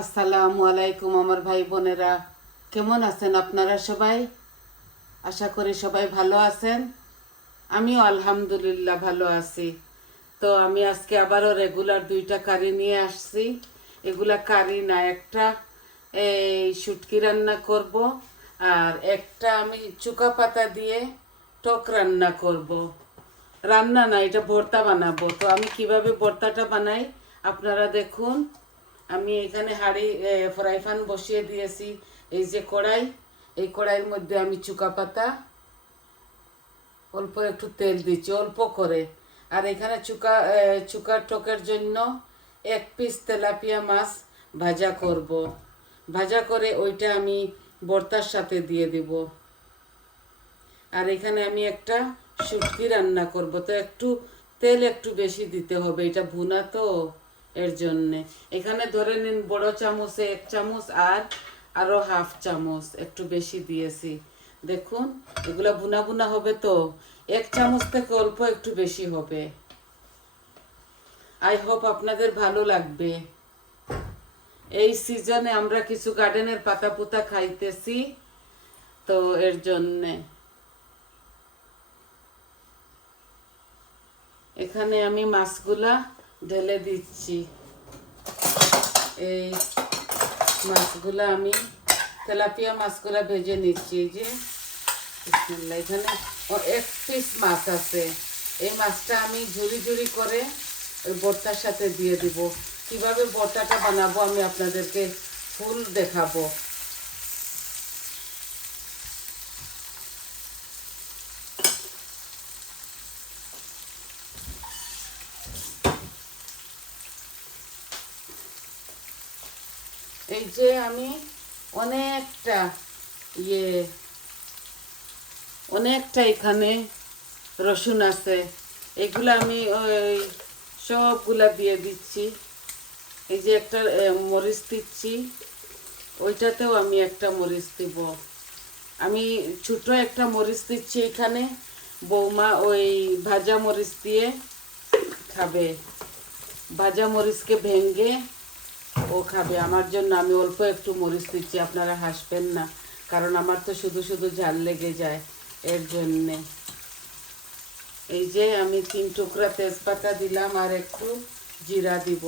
আসসালামু আলাইকুম আমার ভাই বোনেরা, কেমন আছেন আপনারা সবাই? আশা করি সবাই ভালো আছেন। আমিও আলহামদুলিল্লাহ ভালো আছি। তো আমি আজকে আবারও রেগুলার দুইটা কারি নিয়ে আসছি। এগুলা কারি না, একটা এই শুটকি রান্না করব, আর একটা আমি চুকা পাতা দিয়ে টক রান্না করব। রান্না না, এটা ভর্তা বানাবো। তো আমি কিভাবে ভর্তাটা বানাই আপনারা দেখুন। আমি এখানে ফ্রাই প্যান বসিয়ে দিয়েছি। এই যে কড়াই, এই কড়াইয়ের মধ্যে আমি চুকা পাতা, অল্প একটু তেল দিচ্ছি, অল্প করে। আর এখানে চুকা টকের জন্য 1 পিস তেলাপিয়া মাছ ভাজা করব। ভাজা করে ওইটা আমি ভর্তার সাথে দিয়ে দিব। আর এখানে আমি একটা শুটকি রান্না করব, তো একটু তেল একটু বেশি দিতে হবে, এটা ভুনা তো, এর জন্যে। এখানে ধরে নিন বড় চামচে 1 চামচ, আর আরও হাফ চামচ একটু বেশি দিয়েছি। দেখুন, এগুলা ভুনা ভুনা হবে তো 1 চামচ থেকে অল্প একটু বেশি হবে। আই হোপ আপনাদের ভালো লাগবে। এই সিজনে আমরা কিছু গার্ডেনের পাতা পুতা খাইতেছি, তো এর জন্যে। এখানে আমি মাছগুলা ঢেলে দিচ্ছি। এই মাছগুলা আমি তেলাপিয়া মাছগুলা ভেজে নিচ্ছি। এই যে বিসমিল্লাহ, এখানে 1 পিস মাছ আছে। এই মাছটা আমি ঝুরি ঝুরি করে ওই ভর্তার সাথে দিয়ে দিব। কিভাবে ভর্তাটা বানাবো আমি আপনাদেরকে ফুল দেখাবো। এই যে আমি অনেকটা ইয়ে অনেকটা এখানে রসুন আছে, এগুলো আমি ওই সবগুলা দিয়ে দিচ্ছি। এই যে একটা মরিচ দিচ্ছি, ওইটাতেও আমি একটা মরিচ দিব। আমি ছোট একটা মরিচ দিচ্ছি এখানে। বৌমা ওই ভাজা মরিচ দিয়ে খাবে, ভাজা মরিচকে ভেঙে ও খাবে। আমার জন্য আমি অল্প একটু মরিচ দিচ্ছি, আপনারা হাসবেন না, কারণ আমার তো শুধু শুধু ঝাল লেগে যায়, এর জন্যে। এই যে আমি 3 টুকরা তেজপাতা দিলাম, আর একটু জিরা দিব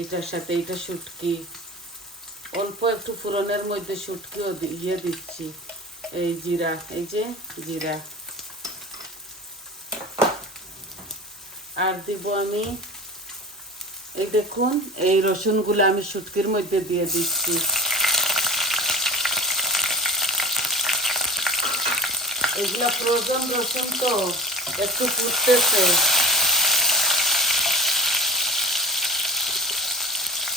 এইটার সাথে। এইটা শুটকি, অল্প একটু ফোড়নের মধ্যে শুটকিও দিয়ে দিচ্ছি। এই জিরা, এই যে জিরা। আর দিব আমি, এই দেখুন, এই রসুনগুলো আমি শুটকির মধ্যে দিয়ে দিচ্ছি। এগুলা ফ্রোজেন রসুন তো, একটু ফুটতেছে।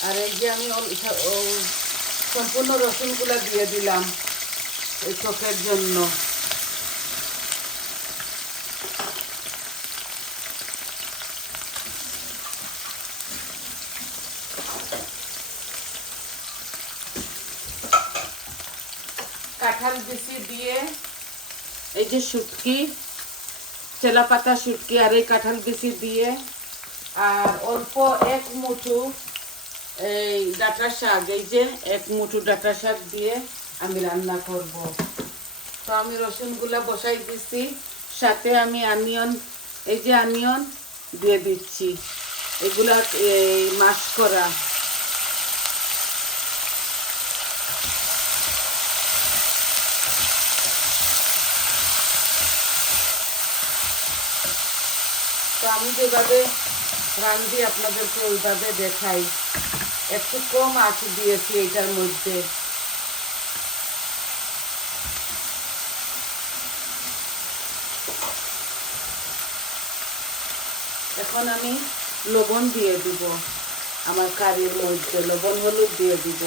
আর এই যে আমি সম্পূর্ণ রসুনগুলা দিয়ে দিলাম এই টকের জন্য। কাঁঠাল বিচি দিয়ে, এই যে শুটকি, চেলা পাতা শুটকি, আর এই কাঁঠাল বিচি দিয়ে, আর অল্প 1 মুঠো এই ডাঁটা শাক, এই যে 1 মুঠো ডাঁটা শাক দিয়ে আমি রান্না করব। তো আমি রসুনগুলা বসাই দিচ্ছি, সাথে আমি এই যে আনিয়ন দিয়ে দিচ্ছি। এগুলা এই মাশ করা। তো আমি যেভাবে রাঁধি আপনাদেরকে ওইভাবে দেখাই। একটু কম আঁচ দিয়েছি এটার মধ্যে। এখন আমি লবণ দিয়ে দিব, আমার কারির মধ্যে লবণ হলুদ দিয়ে দিব।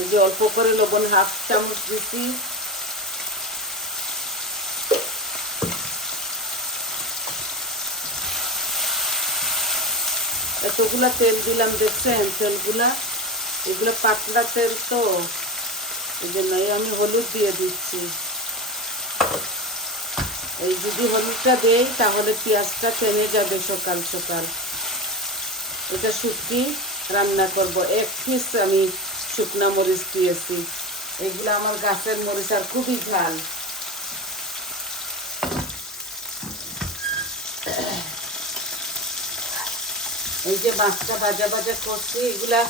এই যে অল্প করে লবণ, হাফ চামচ দিচ্ছি। এতগুলা তেল দিলাম, দেখছেন তেলগুলা? এগুলো পাতলা তেল তো, এই জন্য আমি হলুদ দিয়ে দিচ্ছি। এই যদি হলুদটা দেই তাহলে পেঁয়াজটা টেনে যাবে সকাল সকাল। এটা শুটকি রান্না করব। 1 পিস আমি শুকনা মরিচ দিয়েছি। এগুলো আমার গাছের মরিচ আর খুবই ঝাল। এই যে মাছটা ভাজা ভাজা করছি, এগুলা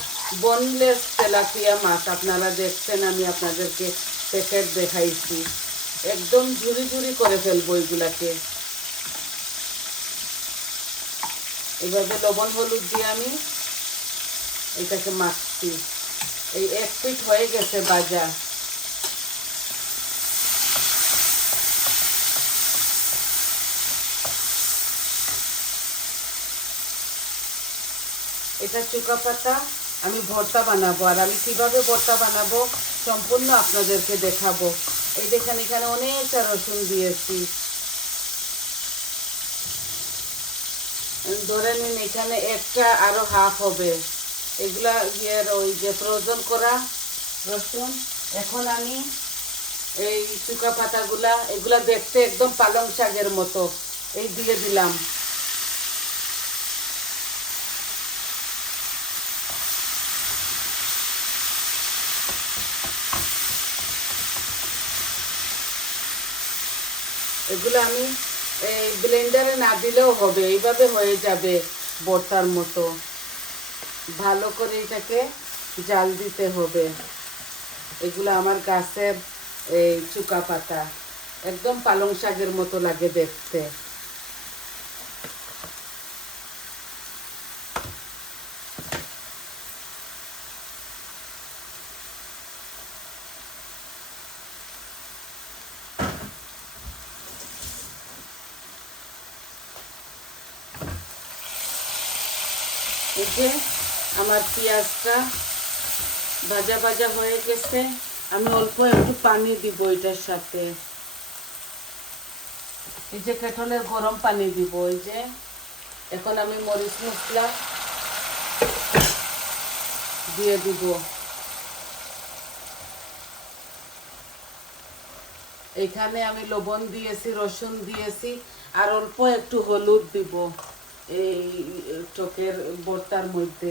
বোনলেস তেলাপিয়া মাছ। আপনারা দেখছেন, আমি আপনাদেরকে প্যাকেট দেখাইছি। একদম ঝুরি ঝুরি করে ফেলবো এগুলাকে। এইভাবে লবণ হলুদ দিয়ে আমি এটাকে মাখছি। এই 1 পিঠ হয়ে গেছে ভাজা। এটা চুকা পাতা আমি ভর্তা বানাবো, আর আমি কিভাবে ভর্তা বানাবো সম্পূর্ণ আপনাদেরকে দেখাবো। এই দেখেন, এখানে অনেকটা রসুন দিয়েছি। ধরে নিন এখানে একটা আরো হাফ হবে। এগুলা ওই যে ফ্রোজেন করা রসুন। এখন আমি এই চুকা পাতাগুলা, এগুলা দেখতে একদম পালং শাকের মতো, এই দিয়ে দিলাম। এগুলো আমি এই ব্লেন্ডারে না দিলেও হবে, এইভাবে হয়ে যাবে ভর্তার মতো। ভালো করে এটাকে জাল দিতে হবে। এগুলো আমার গাছের এই চুকা পাতা, একদম পালং শাকের মতো লাগে দেখতে। এই যে আমার পেঁয়াজটা ভাজা ভাজা হয়ে গেছে। আমি অল্প একটু পানি দিব এটার সাথে। এই যে কেটলের গরম পানি দিব। এই যে এখন আমি মরিচ মশলা দিয়ে দিব। এখানে আমি লবণ দিয়েছি, রসুন দিয়েছি, আর অল্প একটু হলুদ দিব এই টকের ভর্তার মধ্যে।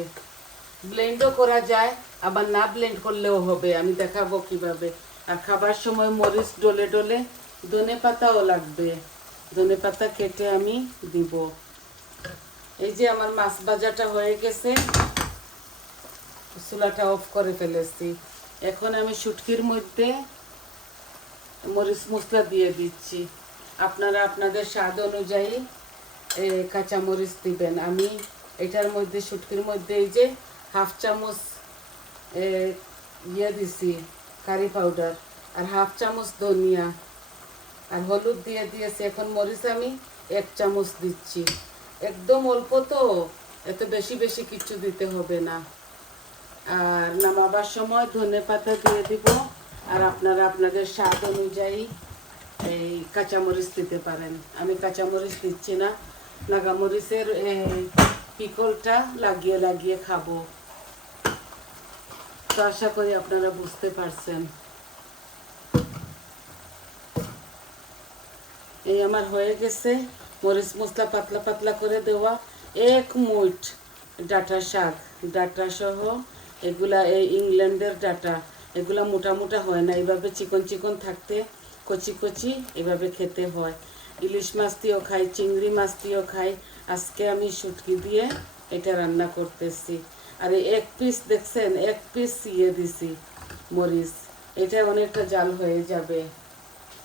ব্লেন্ডও করা যায়, আবার না ব্লেন্ড করলেও হবে, আমি দেখাবো কিভাবে। আর খাবার সময় মরিচ ডলে ডলে ধনে পাতাও লাগবে, ধনে পাতা কেটে আমি দিব। এই যে আমার মাছ ভাজাটা হয়ে গেছে, চুলাটা অফ করে ফেলেছি। এখন আমি শুটকির মধ্যে মরিচ মশলা দিয়ে দিচ্ছি। আপনারা আপনাদের স্বাদ অনুযায়ী কাঁচা মরিচ দিবেন। আমি এটার মধ্যে শুটকির মধ্যে এই যে হাফ চামচ দিছি কারি পাউডার, আর হাফ চামচ ধনিয়া, আর হলুদ দিয়ে দিয়েছি। এখন মরিচ আমি 1 চামচ দিচ্ছি। একদম অল্প, তো এত বেশি বেশি কিছু দিতে হবে না। আর নামাবার সময় ধনে পাতা দিয়ে দিব। আর আপনারা আপনাদের স্বাদ অনুযায়ী এই কাঁচামরিচ দিতে পারেন। আমি কাঁচামরিচ দিচ্ছি না, নাগামরিচের পিকলটা লাগিয়ে লাগিয়ে খাবো। তো আশা করি আপনারা বুঝতে পারছেন। এই আমার হয়ে গেছে মরিচ মশলা পাতলা পাতলা করে দেওয়া। 1 মুঠ ডাঁটা শাক, ডাঁটা সহ। এগুলা এই ইংল্যান্ডের ডাঁটা, এগুলা মোটা মোটা হয় না, এইভাবে চিকন চিকন থাকতে কচি কচি এভাবে খেতে হয়। ইলিশ মাছ দিয়েও খাই, চিংড়ি মাছ দিয়েও খাই। আজকে আমি শুটকি দিয়ে এটা রান্না করতেছি। আর এই 1 পিস দেখছেন, 1 পিস দিছি মরিচ, এটা অনেকটা জাল হয়ে যাবে।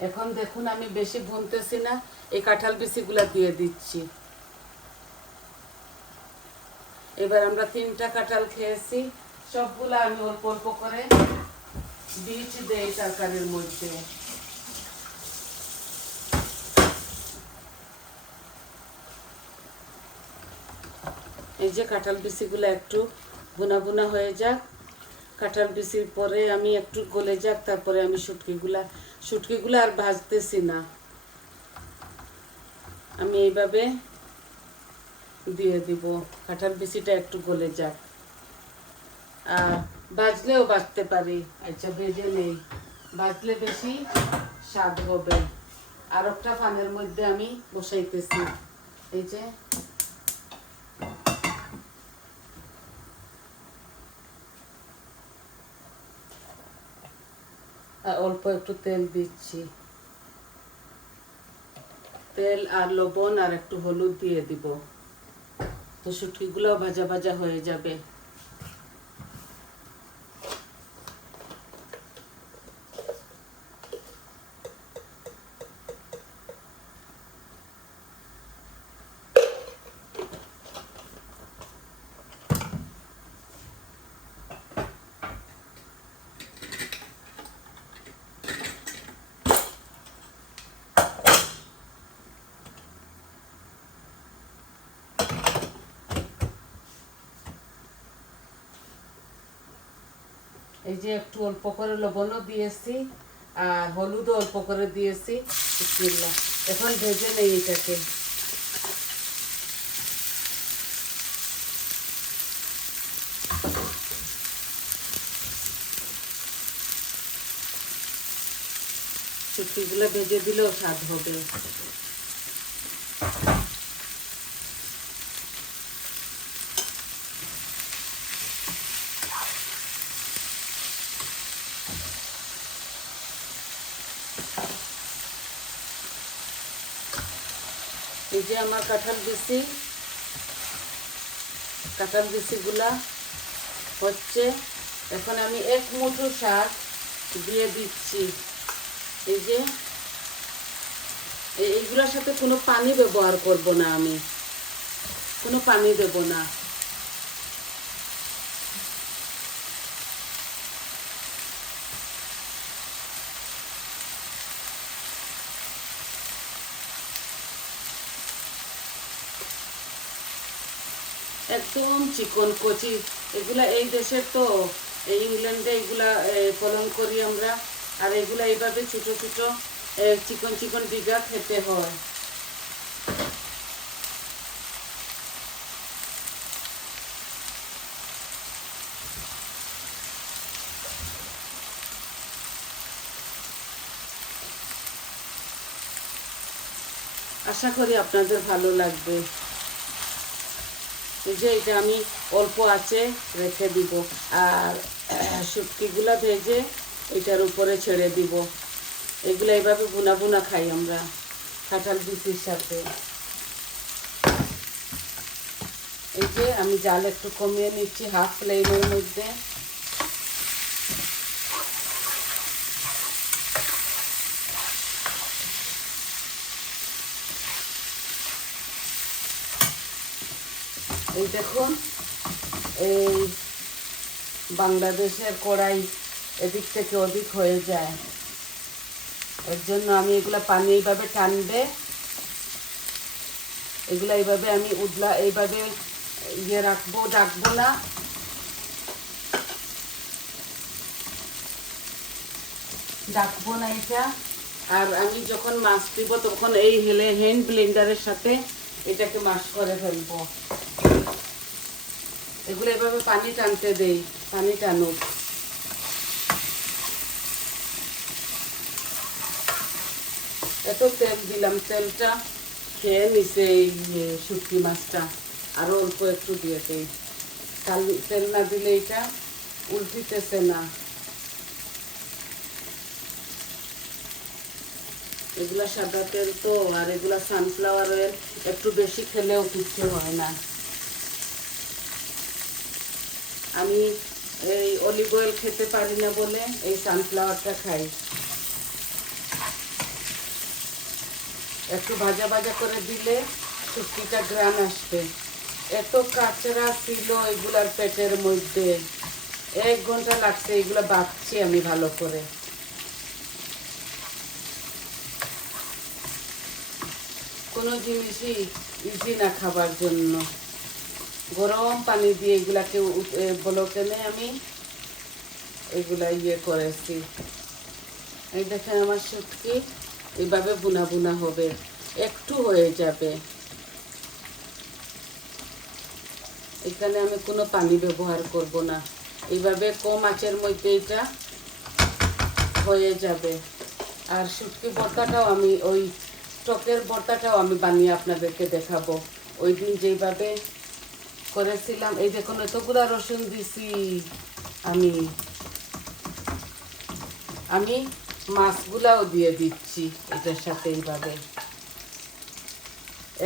এখন দেখুন আমি বেশি ভুনতেছি না, এই কাঁঠাল বিচিগুলা দিয়ে দিচ্ছি। এবার আমরা 3টা কাঁঠাল খেয়েছি, সবগুলা আমি অল্প অল্প করে বীজ দেই তরকারির মধ্যে। এই যে কাঁঠাল বিচিগুলা একটু ভুনা ভুনা হয়ে যাক, কাঁঠাল বিচির পরে আমি একটু গলে যাক, তারপরে আমি শুটকিগুলা আর ভাজতেছি না, আমি এইভাবে দিয়ে দিব। কাঁঠাল বিচিটা একটু গলে যাক, আর ভাজলেও বাজতে পারি। আচ্ছা, ভেজে নেই, ভাজলে বেশি স্বাদ হবে। আর একটা ফানের মধ্যে আমি বসাইতেছি। এই যে আর অল্প একটু তেল দিচ্ছি, তেল আর লবণ আর একটু হলুদ দিয়ে দিব, তো শুটকিগুলো ভাজা ভাজা হয়ে যাবে। এই যে একটু অল্প করে লবণও দিয়েছি আর হলুদও অল্প করে দিয়েছি। বিসমিল্লাহ, এখন ভেজে নেই এটাকে। শুটকিগুলো ভেজে দিলেও স্বাদ হবে। এই যে আমার কাঁঠাল বিচিগুলা হচ্ছে। এখন আমি এক মুঠো শাক দিয়ে দিচ্ছি। এই যে এইগুলোর সাথে কোনো পানি ব্যবহার করব না, আমি কোনো পানি দেব না। একদম চিকন কচি এগুলা, এই দেশের তো, এই ইংল্যান্ডে এগুলা ফলন করি আমরা। আর এগুলা এইভাবে ছোটো ছোটো চিকন চিকন ডিগা খেতে হয়। আশা করি আপনাদের ভালো লাগবে। এই যে এটা আমি অল্প আঁচে রেখে দিব আর শুটকিগুলা ভেজে এটার উপরে ছেড়ে দিব। এগুলো এইভাবে বুনা বুনা খাই আমরা কাঁঠাল বিচির সাথে। এই যে আমি জাল একটু কমিয়ে নিচ্ছি হাফ ফ্লেমের মধ্যে। এই দেখুন, এই বাংলাদেশের কড়াই এদিক থেকে ওদিক হয়ে যায়, এর জন্য আমি এগুলা পানি এইভাবে টানবে, এগুলা এইভাবে আমি উদলা এইভাবে ডাকবো না। এটা। আর আমি যখন মাছ দিব তখন এই হ্যান্ড ব্লেন্ডারের সাথে এটাকে মাশ করে ফেলবো। এগুলো এভাবে পানি টানতে দেই, পানি টানুক। এত তেল দিলাম, তেলটা খেয়ে নিছে এই শুটকি মাছটা। আরো অল্প একটু দিয়ে দেই, তেল না দিলে এটা উল্টিতেছে না। এগুলা সাদা তেল তো, আর এগুলা সানফ্লাওয়ার অয়েল, একটু বেশি খেলেও কিছু হয় না। আমি এই অলিভ অয়েল খেতে পারি না বলে এই সানফ্লাওয়ারটা খাই। একটু ভাজা ভাজা করে দিলে শুটকিটা গ্রান আসবে। এত কাঁচরা ছিল এগুলার পেটের মধ্যে, 1 ঘন্টা লাগছে এগুলো বাঁচছি আমি ভালো করে। কোনো জিনিসই ইজি না খাবার জন্য। গরম পানি দিয়ে এগুলাকে বলকে আমি এগুলা করেছি। এই দেখেন আমার শুটকি এইভাবে বুনা বুনা হবে, একটু হয়ে যাবে। এখানে আমি কোনো পানি ব্যবহার করব না, এইভাবে কম আঁচের মধ্যে এটা হয়ে যাবে। আর শুটকি ভর্তাটাও আমি ওই টকের ভর্তাটাও আমি বানিয়ে আপনাদেরকে দেখাবো। ওই দিন যেইভাবে করেছিলাম, এই দেখুন এতগুলা রসুন দিছি আমি। আমি মাছগুলাও দিয়ে দিচ্ছি এটার সাথে। এইভাবে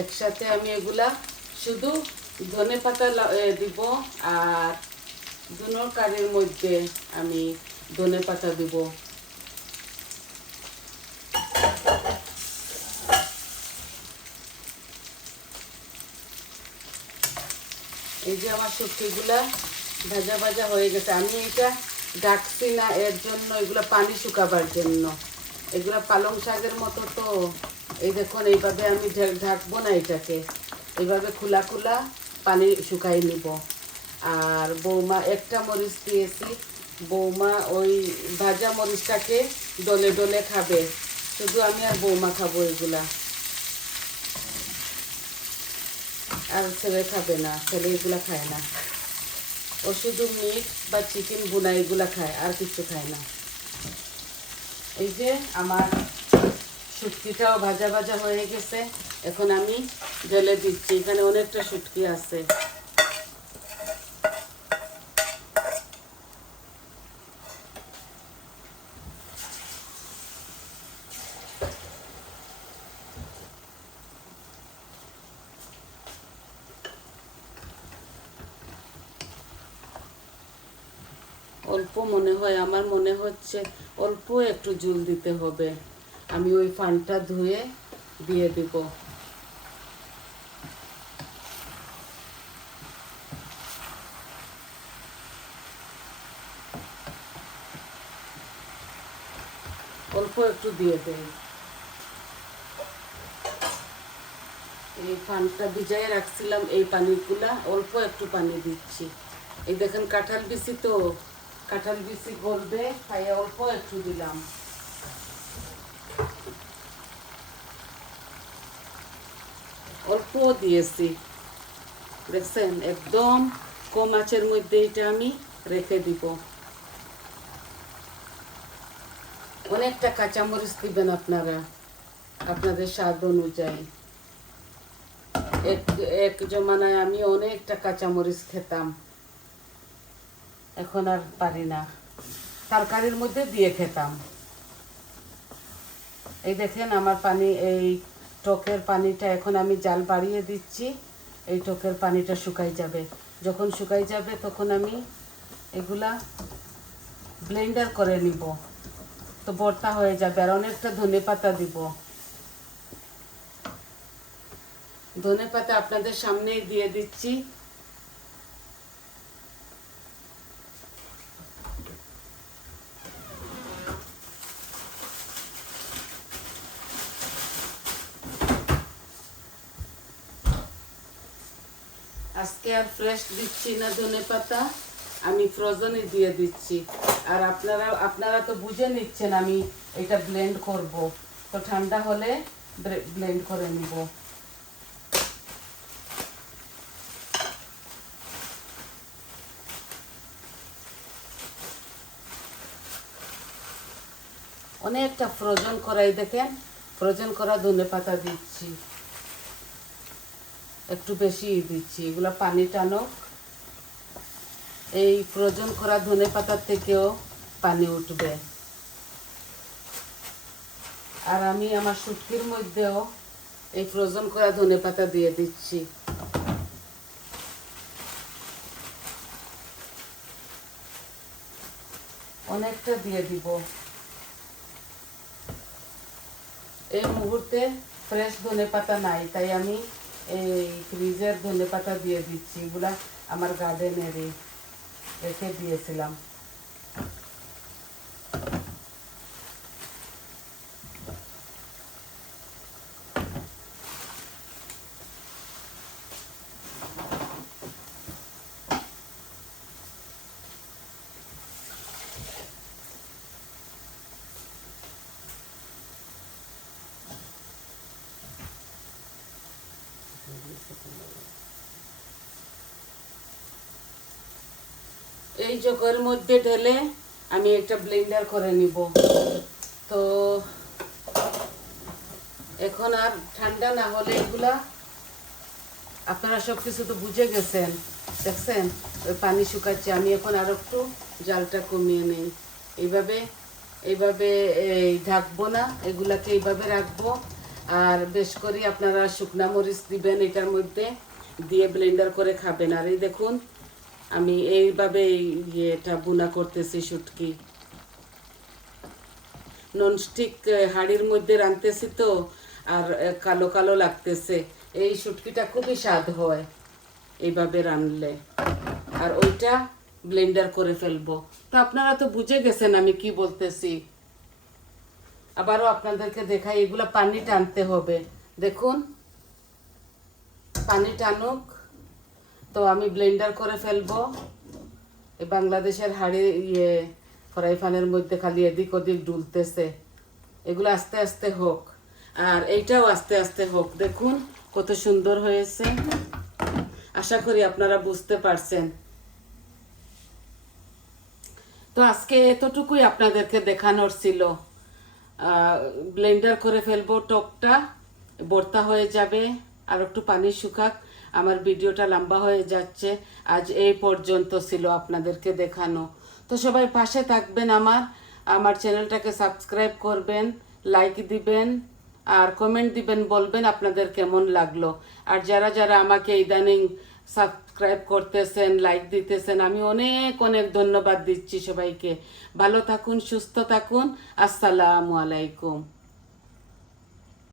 একসাথে আমি এগুলা শুধু ধনেপাতা দিব, আর দুনো কারির মধ্যে আমি ধনেপাতা দিব। এই যে আমার শুটকিগুলা ভাজা ভাজা হয়ে গেছে। আমি এটা ডাকছি না এর জন্য, এগুলা পানি শুকাবার জন্য। এগুলা পালং শাকের মতো তো। এই দেখুন এইভাবে আমি ঢাকবো না এটাকে, এইভাবে খোলা খোলা পানি শুকাই নিব। আর বৌমা একটা মরিচ দিয়েছি, বৌমা ওই ভাজা মরিচটাকে ডলে ডলে খাবে, শুধু আমি আর বৌমা খাবো এগুলা, আর ছেলে খাবে না, ছেলে এগুলা খায় না। ও শুধু মিট বা চিকেন বুনা এগুলা খায়, আর কিছু খায় না। এই যে আমার শুটকিটাও ভাজা ভাজা হয়ে গেছে, এখন আমি ঢেলে দিচ্ছি। এখানে অনেকটা শুটকি আছে। অল্প মনে হয়, আমার মনে হচ্ছে অল্প একটু জল দিতে হবে। আমি ওই ফানটা ধুয়ে দিয়ে দিব। অল্প একটু দিয়ে দেই। এই পানটা ভিজাই রাখছিলাম, এই পানিগুলা অল্প একটু পানি দিচ্ছি। এই দেখেন কাঁঠাল বিচি তো, কাঁঠাল বিচি গলবে তাই অল্প একটু দিলাম। অল্প দিয়েছি, দেখছেন একদম কম আঁচের মধ্যে এটা আমি রেখে দিব। অনেকটা কাঁচামরিচ দিবেন আপনারা আপনাদের স্বাদ অনুযায়ী। এক জমানায় আমি অনেকটা কাঁচামরিচ খেতাম, এখন আর পারি না, তরকারির মধ্যে দিয়ে খেতাম। এই দেখেন আমার পানি, এই টকের পানিটা এখন আমি জাল বাড়িয়ে দিচ্ছি। এই টকের পানিটা শুকাই যাবে, যখন শুকাই যাবে তখন আমি এগুলা ব্লেন্ডার করে নিব, তো ভর্তা হয়ে যাবে। আর অনেকটা ধনেপাতা দিব। ধনেপাতা আপনাদের সামনেই দিয়ে দিচ্ছি। আজকে আর ফ্রেশ দিচ্ছি না ধনেপাতা, আমি ফ্রোজেনই দিয়ে দিচ্ছি। আর আপনারা তো বুঝে নিচ্ছেন আমি এটা ব্লেন্ড করব, তো ঠান্ডা হলে ব্লেন্ড করে নিব। অনেকটা ফ্রোজেন করাই দেখেন, ফ্রোজেন করা ধনেপাতা দিচ্ছি, একটু বেশি দিচ্ছি, এগুলো পানি টানো। এই ফ্রোজেন করা ধনেপাতার থেকেও পানি উঠবে। আর আমি আমার শুটকির মধ্যেও এই ফ্রোজেন করা ধনেপাতা দিয়ে দিচ্ছি। অনেকটা দিয়ে দিব। এই মুহূর্তে ফ্রেশ ধনেপাতা নাই, তাই আমি এই ফ্রিজের ধনেপাতা দিয়ে দিচ্ছি। এগুলা আমার গার্ডেনেরই রেখে দিয়েছিলাম। এই জগের মধ্যে ঢেলে আমি একটা ব্লেন্ডার করে নিব। তো এখন আর ঠান্ডা না হলে এগুলা, আপনারা সব কিছু তো বুঝে গেছেন, দেখছেন ওই পানি শুকাচ্ছে। আমি এখন আর একটু জালটা কমিয়ে নেই, এইভাবে এইভাবে এই ঢাকবো না, এগুলাকে এইভাবে রাখবো। আর বেশ করে আপনারা শুকনা মরিচ দিবেন এটার মধ্যে, দিয়ে ব্লেন্ডার করে খাবেন। আর এই দেখুন আমি এইভাবে এটা বুনা করতেছি শুটকি। ননস্টিক হাঁড়ির মধ্যে রাঁধতেছি তো, আর কালো কালো লাগতেছে। এই শুটকিটা খুবই স্বাদ হয় এইভাবে রাঁধলে। আর ওইটা ব্লেন্ডার করে ফেলবো। তো আপনারা তো বুঝে গেছেন আমি কি বলতেছি। আবারও আপনাদেরকে দেখাই, এগুলা পানি টানতে হবে। দেখুন পানি টানুক, তো আমি ব্লেন্ডার করে ফেলবো। এই বাংলাদেশের হাঁড়ি ফ্রাই প্যানের মধ্যে খালি এদিক ওদিক ডুলতেছে। এগুলো আস্তে আস্তে হোক, আর এইটাও আস্তে আস্তে হোক। দেখুন কত সুন্দর হয়েছে, আশা করি আপনারা বুঝতে পারছেন। তো আজকে এতটুকুই আপনাদেরকে দেখানোর ছিল। ব্লেন্ডার করে ফেলবো, টকটা ভর্তা হয়ে যাবে। আর একটু পানি শুকাক, আমার ভিডিওটা লম্বা হয়ে যাচ্ছে। আজ এই পর্যন্ত ছিল আপনাদেরকে দেখানো। তো সবাই পাশে থাকবেন, আমার চ্যানেলটাকে সাবস্ক্রাইব করবেন, লাইক দিবেন, আর কমেন্ট দিবেন, বলবেন আপনাদের কেমন লাগলো। আর যারা যারা আমাকে ইদানিং সাবস্ক্রাইব করতেছেন, লাইক দিতেছেন, আমি অনেক অনেক ধন্যবাদ দিচ্ছি সবাইকে। ভালো থাকুন, সুস্থ থাকুন। আসসালামু আলাইকুম।